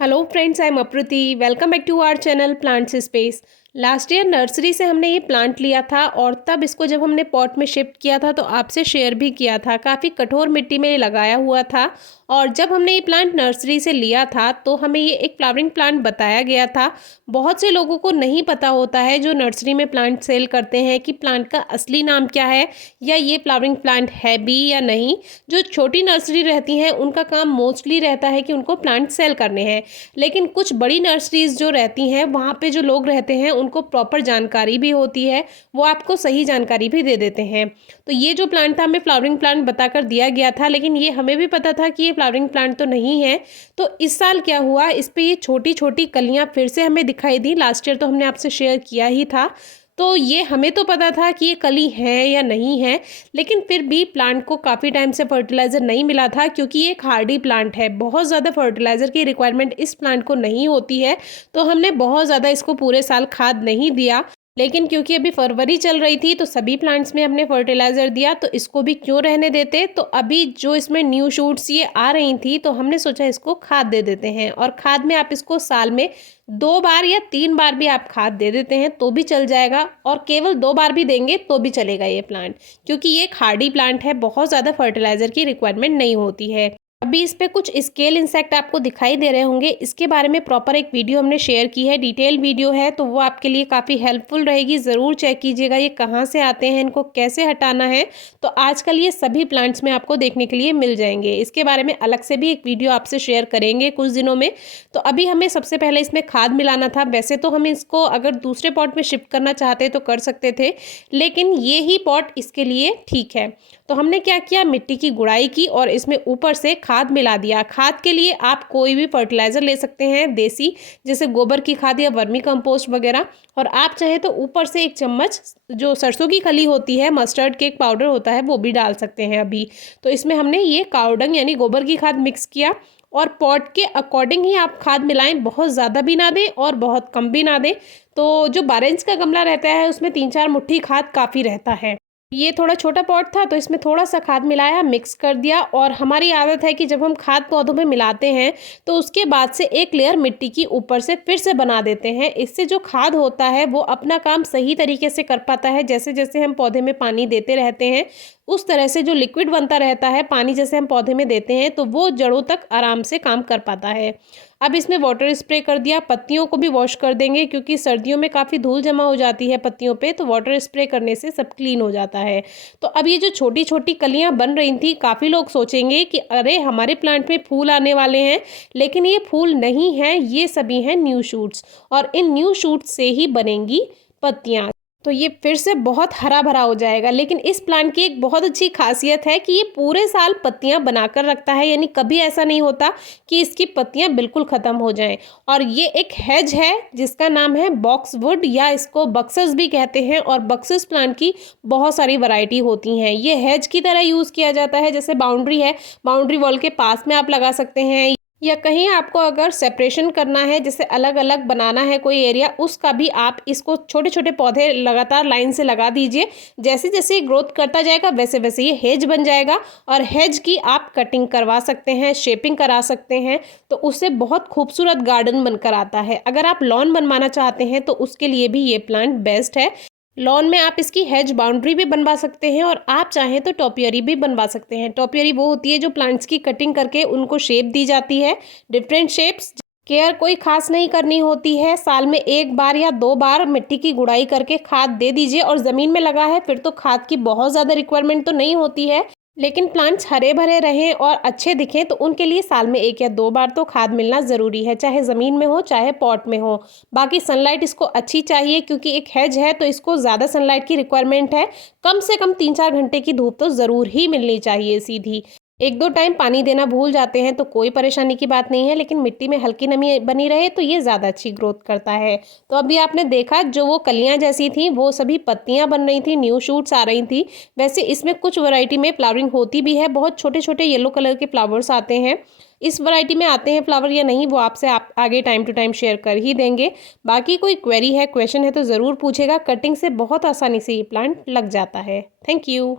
Hello friends, I am Apruti. Welcome back to our channel plants space. Last year nursery से हमने ये plant लिया था और तब इसको जब हमने पॉट में शिफ्ट किया था तो आपसे शेयर भी किया था। काफ़ी कठोर मिट्टी में ये लगाया हुआ था और जब हमने ये प्लांट नर्सरी से लिया था तो हमें ये एक फ्लावरिंग प्लांट बताया गया था। बहुत से लोगों को नहीं पता होता है जो नर्सरी में प्लांट सेल करते हैं कि प्लांट का असली नाम क्या है या ये फ्लावरिंग प्लांट है भी या नहीं। जो छोटी नर्सरी रहती हैं उनका काम मोस्टली रहता है कि उनको प्लांट सेल करने हैं, लेकिन कुछ बड़ी नर्सरीज जो रहती हैं वहाँ पे जो लोग रहते हैं उनको प्रॉपर जानकारी भी होती है, वो आपको सही जानकारी भी दे देते हैं। तो ये जो प्लांट था हमें फ्लावरिंग प्लांट बताकर दिया गया था, लेकिन ये हमें भी पता था कि ये फ्लावरिंग प्लांट तो नहीं है। तो इस साल क्या हुआ, इस पे ये छोटी छोटी कलियां फिर से हमें दिखाई दी। लास्ट ईयर तो हमने आपसे शेयर किया ही था, तो ये हमें तो पता था कि ये कली है या नहीं है, लेकिन फिर भी प्लांट को काफ़ी टाइम से फर्टिलाइज़र नहीं मिला था क्योंकि ये एक हार्डी प्लांट है। बहुत ज़्यादा फर्टिलाइज़र की रिक्वायरमेंट इस प्लांट को नहीं होती है, तो हमने बहुत ज़्यादा इसको पूरे साल खाद नहीं दिया। लेकिन क्योंकि अभी फरवरी चल रही थी तो सभी प्लांट्स में हमने फर्टिलाइज़र दिया, तो इसको भी क्यों रहने देते। तो अभी जो इसमें न्यू शूट्स ये आ रही थी तो हमने सोचा इसको खाद दे देते हैं। और खाद में आप इसको साल में 2 बार या 3 बार भी आप खाद दे देते हैं तो भी चल जाएगा, और केवल 2 बार भी देंगे तो भी चलेगा ये प्लांट, क्योंकि ये एक हार्डी प्लांट है, बहुत ज़्यादा फर्टिलाइज़र की रिक्वायरमेंट नहीं होती है। अभी इस पे कुछ स्केल इंसेक्ट आपको दिखाई दे रहे होंगे, इसके बारे में प्रॉपर एक वीडियो हमने शेयर की है, डिटेल वीडियो है, तो वो आपके लिए काफ़ी हेल्पफुल रहेगी। ज़रूर चेक कीजिएगा ये कहाँ से आते हैं, इनको कैसे हटाना है। तो आजकल ये सभी प्लांट्स में आपको देखने के लिए मिल जाएंगे। इसके बारे में अलग से भी एक वीडियो आपसे शेयर करेंगे कुछ दिनों में। तो अभी हमें सबसे पहले इसमें खाद मिलाना था। वैसे तो हम इसको अगर दूसरे पॉट में शिफ्ट करना चाहते तो कर सकते थे, लेकिन ये ही पॉट इसके लिए ठीक है। तो हमने क्या किया, मिट्टी की गुड़ाई की और इसमें ऊपर से खाद मिला दिया। खाद के लिए आप कोई भी फर्टिलाइज़र ले सकते हैं देसी, जैसे गोबर की खाद या वर्मी कंपोस्ट वगैरह। और आप चाहें तो ऊपर से 1 चम्मच जो सरसों की खली होती है, मस्टर्ड केक पाउडर होता है, वो भी डाल सकते हैं अभी। तो इसमें हमने ये काउडंग यानी गोबर की खाद मिक्स किया। और पॉट के अकॉर्डिंग ही आप खाद मिलाएं, बहुत ज़्यादा भी ना दें और बहुत कम भी ना दें। तो जो 12 इंच का गमला रहता है उसमें 3-4 मुट्ठी खाद काफ़ी रहता है। ये थोड़ा छोटा पॉट था तो इसमें थोड़ा सा खाद मिलाया, मिक्स कर दिया। और हमारी आदत है कि जब हम खाद पौधों में मिलाते हैं तो उसके बाद से एक लेयर मिट्टी की ऊपर से फिर से बना देते हैं। इससे जो खाद होता है वो अपना काम सही तरीके से कर पाता है। जैसे जैसे हम पौधे में पानी देते रहते हैं उस तरह से जो लिक्विड बनता रहता है, पानी जैसे हम पौधे में देते हैं तो वो जड़ों तक आराम से काम कर पाता है। अब इसमें वाटर स्प्रे कर दिया, पत्तियों को भी वॉश कर देंगे क्योंकि सर्दियों में काफ़ी धूल जमा हो जाती है पत्तियों पे, तो वाटर स्प्रे करने से सब क्लीन हो जाता है। तो अब ये जो छोटी छोटी कलियां बन रही थी, काफ़ी लोग सोचेंगे कि अरे हमारे प्लांट में फूल आने वाले हैं, लेकिन ये फूल नहीं है, ये सभी हैं न्यू शूट्स, और इन न्यू शूट्स से ही बनेंगी पत्तियाँ। तो ये फिर से बहुत हरा भरा हो जाएगा। लेकिन इस प्लांट की एक बहुत अच्छी खासियत है कि ये पूरे साल पत्तियां बनाकर रखता है, यानी कभी ऐसा नहीं होता कि इसकी पत्तियां बिल्कुल ख़त्म हो जाएं। और ये एक हेज है जिसका नाम है बॉक्सवुड, या इसको बक्सस भी कहते हैं। और बक्सस प्लांट की बहुत सारी वैरायटी होती हैं। ये हेज की तरह यूज़ किया जाता है, जैसे बाउंड्री है, बाउंड्री वॉल के पास में आप लगा सकते हैं, या कहीं आपको अगर सेपरेशन करना है, जैसे अलग अलग बनाना है कोई एरिया, उसका भी आप इसको छोटे छोटे पौधे लगातार लाइन से लगा दीजिए। जैसे जैसे ग्रोथ करता जाएगा वैसे वैसे ये हेज बन जाएगा। और हेज की आप कटिंग करवा सकते हैं, शेपिंग करा सकते हैं, तो उससे बहुत खूबसूरत गार्डन बनकर आता है। अगर आप लॉन बनवाना चाहते हैं तो उसके लिए भी ये प्लांट बेस्ट है। लॉन में आप इसकी हेज बाउंड्री भी बनवा सकते हैं, और आप चाहें तो टोपियरी भी बनवा सकते हैं। टोपियरी वो होती है जो प्लांट्स की कटिंग करके उनको शेप दी जाती है, डिफरेंट शेप्स। केयर कोई खास नहीं करनी होती है, साल में 1 बार या 2 बार मिट्टी की गुड़ाई करके खाद दे दीजिए। और ज़मीन में लगा है फिर तो खाद की बहुत ज़्यादा रिक्वायरमेंट तो नहीं होती है, लेकिन प्लांट्स हरे भरे रहें और अच्छे दिखें तो उनके लिए साल में 1 या 2 बार तो खाद मिलना ज़रूरी है, चाहे ज़मीन में हो चाहे पॉट में हो। बाकी सनलाइट इसको अच्छी चाहिए क्योंकि एक हेज है तो इसको ज़्यादा सनलाइट की रिक्वायरमेंट है। कम से कम 3-4 घंटे की धूप तो ज़रूर ही मिलनी चाहिए सीधी। 1-2 टाइम पानी देना भूल जाते हैं तो कोई परेशानी की बात नहीं है, लेकिन मिट्टी में हल्की नमी बनी रहे तो ये ज़्यादा अच्छी ग्रोथ करता है। तो अभी आपने देखा जो वो कलियां जैसी थी वो सभी पत्तियां बन रही थी, न्यू शूट्स आ रही थी। वैसे इसमें कुछ वैरायटी में फ्लावरिंग होती भी है, बहुत छोटे छोटे येलो कलर के फ्लावर्स आते हैं। इस वैरायटी में आते हैं फ्लावर या नहीं वो आपसे आप आगे टाइम टू टाइम शेयर कर ही देंगे। बाकी कोई क्वेरी है, क्वेश्चन है तो ज़रूर पूछेगा। कटिंग से बहुत आसानी से ये प्लांट लग जाता है। Thank you.